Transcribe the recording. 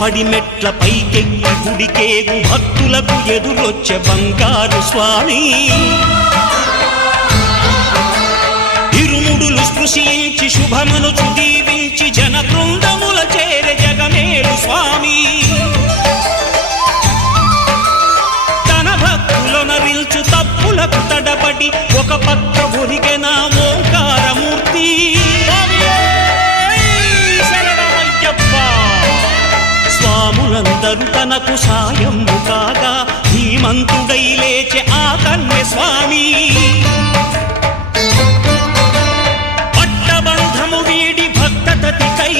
పడిమెట్ల పైకెక్కి గుడికేగు భక్తులకు ఎదురొచ్చే బంగారు స్వామి ఇరుముడులు స్పృశించి శుభమనుచు దీవించి జన బృందముల చేరే జగమేలు స్వామి తన భక్తులొనరిల్చు తప్పులకు తడబడి ఒక పక్క ఒరిగెన ఓంకారమూర్తి స్వాములందరూ తనకు సాయము కాగా ధీమంతుడై లేచే ఆ కన్య స్వామి పట్టబంధము వీడి భక్తతతికై